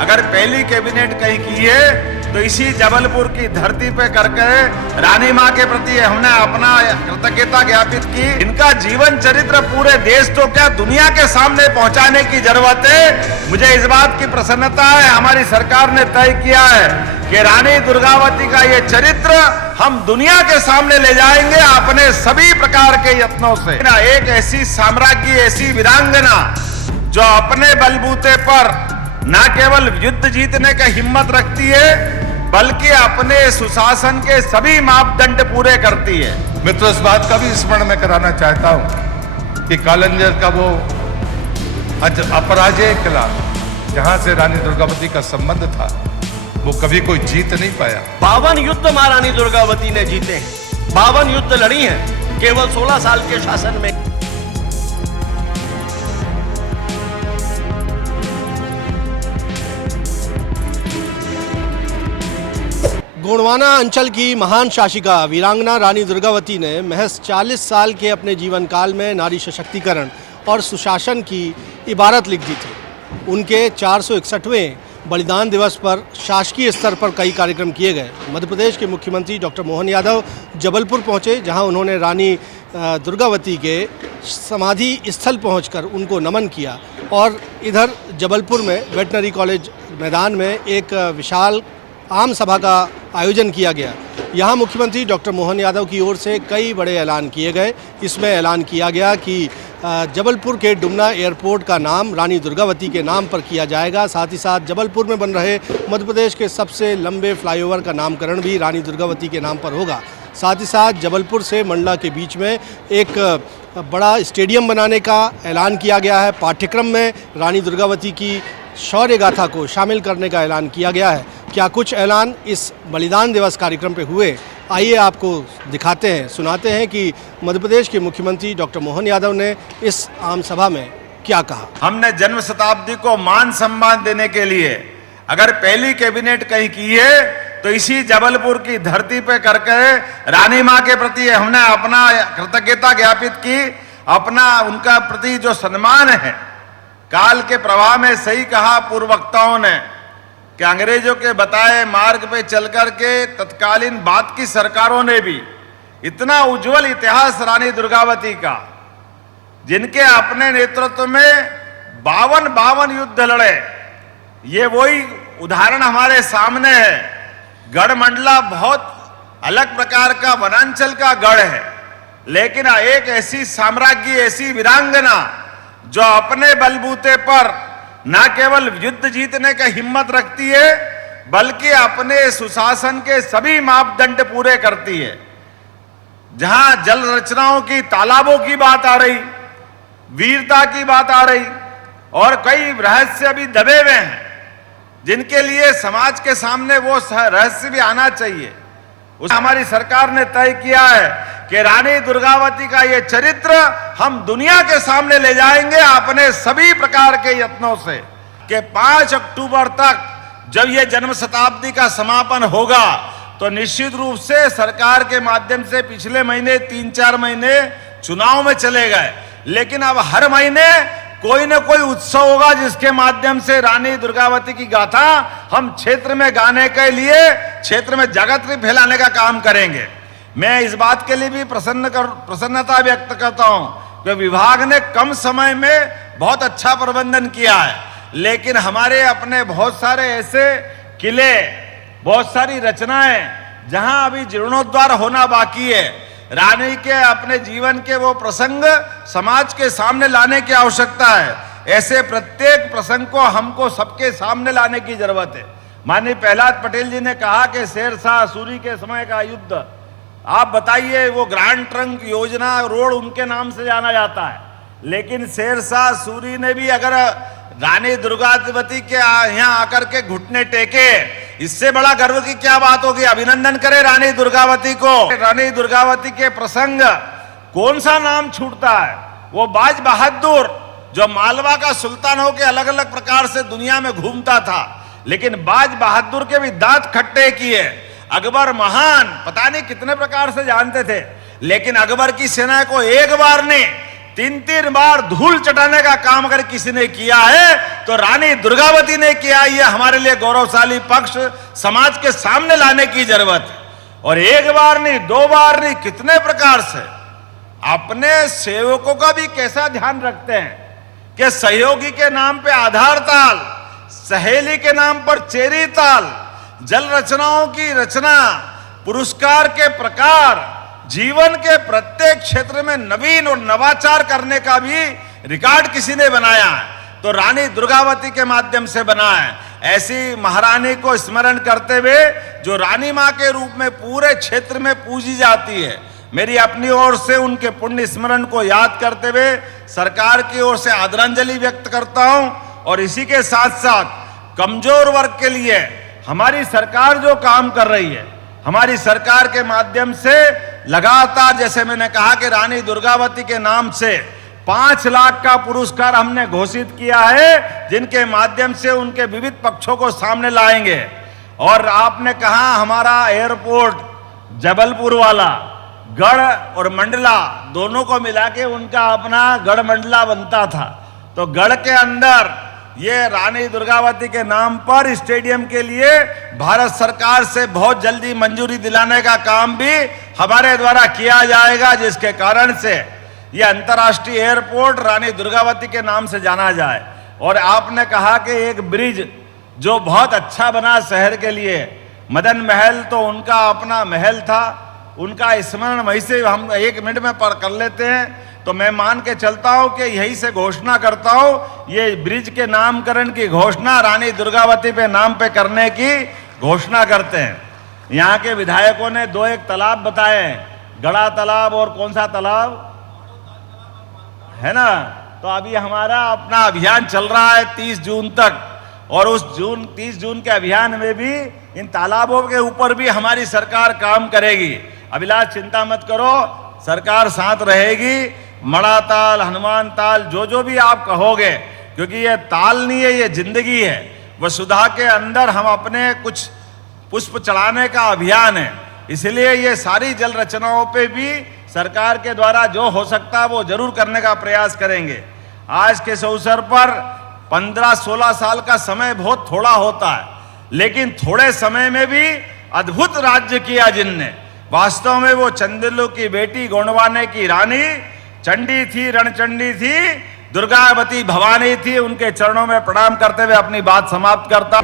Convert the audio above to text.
अगर पहली कैबिनेट कहीं की है तो इसी जबलपुर की धरती पे करके रानी माँ के प्रति हमने अपना कृतज्ञता ज्ञापित की। इनका जीवन चरित्र पूरे देश तो क्या दुनिया के सामने पहुंचाने की जरूरत है। मुझे इस बात की प्रसन्नता है, हमारी सरकार ने तय किया है कि रानी दुर्गावती का ये चरित्र हम दुनिया के सामने ले जाएंगे अपने सभी प्रकार के यत्नों से। एक ऐसी साम्राज्ञी, ऐसी वीरांगना जो अपने बलबूते पर न केवल युद्ध जीतने का हिम्मत रखती है बल्कि अपने सुशासन के सभी मापदंड पूरे करती है। मैं तो इस बात का भी स्मरण में कराना चाहता हूं कि कालंजर का वो अपराजय किला जहां से रानी दुर्गावती का संबंध था वो कभी कोई जीत नहीं पाया। 52 युद्ध महारानी दुर्गावती ने जीते हैं, 52 युद्ध लड़ी हैं केवल 16 साल के शासन में। गोंडवाना अंचल की महान शासिका वीरांगना रानी दुर्गावती ने महज 40 साल के अपने जीवन काल में नारी सशक्तिकरण और सुशासन की इबारत लिख दी थी। उनके 461वें बलिदान दिवस पर शासकीय स्तर पर कई कार्यक्रम किए गए। मध्य प्रदेश के मुख्यमंत्री डॉक्टर मोहन यादव जबलपुर पहुंचे, जहां उन्होंने रानी दुर्गावती के समाधि स्थल पहुंचकर उनको नमन किया और इधर जबलपुर में वेटनरी कॉलेज मैदान में एक विशाल आम सभा का आयोजन किया गया। यहाँ मुख्यमंत्री डॉक्टर मोहन यादव की ओर से कई बड़े ऐलान किए गए। इसमें ऐलान किया गया कि जबलपुर के डुमना एयरपोर्ट का नाम रानी दुर्गावती के नाम पर किया जाएगा। साथ ही साथ जबलपुर में बन रहे मध्य प्रदेश के सबसे लंबे फ्लाईओवर का नामकरण भी रानी दुर्गावती के नाम पर होगा। साथ ही साथ जबलपुर से मंडला के बीच में एक बड़ा स्टेडियम बनाने का ऐलान किया गया है। पाठ्यक्रम में रानी दुर्गावती की शौर्य गाथा को शामिल करने का ऐलान किया गया है। क्या कुछ ऐलान इस बलिदान दिवस कार्यक्रम पे हुए, आइए आपको दिखाते हैं, सुनाते हैं कि मध्य प्रदेश के मुख्यमंत्री डॉक्टर मोहन यादव ने इस आम सभा में क्या कहा। हमने जन्म शताब्दी को मान सम्मान देने के लिए अगर पहली कैबिनेट कहीं की है तो इसी जबलपुर की धरती पे करके रानी माँ के प्रति हमने अपना कृतज्ञता ज्ञापित की। अपना उनका प्रति जो सम्मान है, काल के प्रवाह में सही कहा पूर्व वक्ताओं ने कि अंग्रेजों के बताए मार्ग पे चल करके तत्कालीन बाद की सरकारों ने भी इतना उज्जवल इतिहास रानी दुर्गावती का, जिनके अपने नेतृत्व में 52 युद्ध लड़े, ये वही उदाहरण हमारे सामने है। गढ़मंडला बहुत अलग प्रकार का वनांचल का गढ़ है, लेकिन एक ऐसी साम्राज्ञी, ऐसी वीरांगना जो अपने बलबूते पर न केवल युद्ध जीतने का हिम्मत रखती है बल्कि अपने सुशासन के सभी मापदंड पूरे करती है। जहां जल रचनाओं की, तालाबों की बात आ रही, वीरता की बात आ रही और कई रहस्य भी दबे हुए हैं जिनके लिए समाज के सामने वो रहस्य भी आना चाहिए। उस हमारी सरकार ने तय किया है कि रानी दुर्गावती का ये चरित्र हम दुनिया के सामने ले जाएंगे अपने सभी प्रकार के यत्नों से। कि 5 अक्टूबर तक जब ये जन्म शताब्दी का समापन होगा तो निश्चित रूप से सरकार के माध्यम से पिछले महीने 3-4 महीने चुनाव में चले गए, लेकिन अब हर महीने कोई न कोई उत्सव होगा जिसके माध्यम से रानी दुर्गावती की गाथा हम क्षेत्र में गाने के लिए क्षेत्र में जागृति फैलाने का काम करेंगे। मैं इस बात के लिए भी प्रसन्नता व्यक्त करता हूं कि विभाग ने कम समय में बहुत अच्छा प्रबंधन किया है, लेकिन हमारे अपने बहुत सारे ऐसे किले, बहुत सारी रचनाएं जहां अभी जीर्णोद्धार होना बाकी है। रानी के अपने जीवन के वो प्रसंग समाज के सामने लाने की आवश्यकता है। ऐसे प्रत्येक प्रसंग को हमको सबके सामने लाने की जरूरत है। माननीय प्रहलाद पटेल जी ने कहा कि शेरशाह सूरी के समय का युद्ध, आप बताइए, वो ग्रांड ट्रंक योजना रोड उनके नाम से जाना जाता है, लेकिन शेरशाह सूरी ने भी अगर रानी दुर्गावती के यहाँ आकर के घुटने टेके, इससे बड़ा गर्व की क्या बात होगी। अभिनंदन करें रानी दुर्गावती को। रानी दुर्गावती के प्रसंग कौन सा नाम छूटता है। वो बाज बहादुर जो मालवा का सुल्तान होकर अलग अलग प्रकार से दुनिया में घूमता था, लेकिन बाज बहादुर के भी दांत खट्टे किए। अकबर महान पता नहीं कितने प्रकार से जानते थे, लेकिन अकबर की सेना को एक बार नहीं 3 बार धूल चटाने का काम अगर किसी ने किया है तो रानी दुर्गावती ने किया। ये हमारे लिए गौरवशाली पक्ष समाज के सामने लाने की जरूरत है। और एक बार नहीं, 2 बार नहीं, कितने प्रकार से अपने सेवकों का भी कैसा ध्यान रखते हैं कि सहयोगी के नाम पे आधार ताल, सहेली के नाम पर चेरी ताल, जल रचनाओं की रचना, पुरस्कार के प्रकार, जीवन के प्रत्येक क्षेत्र में नवीन और नवाचार करने का भी रिकॉर्ड किसी ने बनाया है तो रानी दुर्गावती के माध्यम से बना है। ऐसी महारानी को स्मरण करते हुए जो रानी मां के रूप में पूरे क्षेत्र में पूजी जाती है, मेरी अपनी ओर से उनके पुण्य स्मरण को याद करते हुए सरकार की ओर से आदरांजलि व्यक्त करता हूं। और इसी के साथ साथ कमजोर वर्ग के लिए हमारी सरकार जो काम कर रही है, हमारी सरकार के माध्यम से लगातार, जैसे मैंने कहा कि रानी दुर्गावती के नाम से 5 लाख का पुरस्कार हमने घोषित किया है, जिनके माध्यम से उनके विविध पक्षों को सामने लाएंगे। और आपने कहा हमारा एयरपोर्ट जबलपुर वाला गढ़ और मंडला दोनों को मिला के उनका अपना गढ़ मंडला बनता था, तो गढ़ के अंदर ये रानी दुर्गावती के नाम पर स्टेडियम के लिए भारत सरकार से बहुत जल्दी मंजूरी दिलाने का काम भी हमारे द्वारा किया जाएगा, जिसके कारण से ये अंतर्राष्ट्रीय एयरपोर्ट रानी दुर्गावती के नाम से जाना जाए। और आपने कहा कि एक ब्रिज जो बहुत अच्छा बना शहर के लिए, मदन महल तो उनका अपना महल था, उनका स्मरण वहीं से हम 1 मिनट में कर लेते हैं। तो मैं मान के चलता हूं कि यही से घोषणा करता हूं, ये ब्रिज के नामकरण की घोषणा रानी दुर्गावती पे नाम पे करने की घोषणा करते हैं। यहाँ के विधायकों ने 2-1 तालाब बताए, गड़ा तालाब और कौन सा तालाब है ना, तो अभी हमारा अपना अभियान चल रहा है 30 जून तक, और उस 30 जून के अभियान में भी इन तालाबों के ऊपर भी हमारी सरकार काम करेगी। अभिलाष चिंता मत करो, सरकार साथ रहेगी। मड़ा ताल, हनुमान ताल, जो भी आप कहोगे, क्योंकि ये ताल नहीं है, ये जिंदगी है। वसुधा के अंदर हम अपने कुछ पुष्प चढ़ाने का अभियान है, इसलिए ये सारी जल रचनाओं पे भी सरकार के द्वारा जो हो सकता है वो जरूर करने का प्रयास करेंगे। आज के इस अवसर पर 15-16 साल का समय बहुत थोड़ा होता है, लेकिन थोड़े समय में भी अद्भुत राज्य किया जिनने। वास्तव में वो चंदेलो की बेटी, गोंडवाने की रानी चंडी थी, रणचंडी थी, दुर्गावती भवानी थी। उनके चरणों में प्रणाम करते हुए अपनी बात समाप्त करता।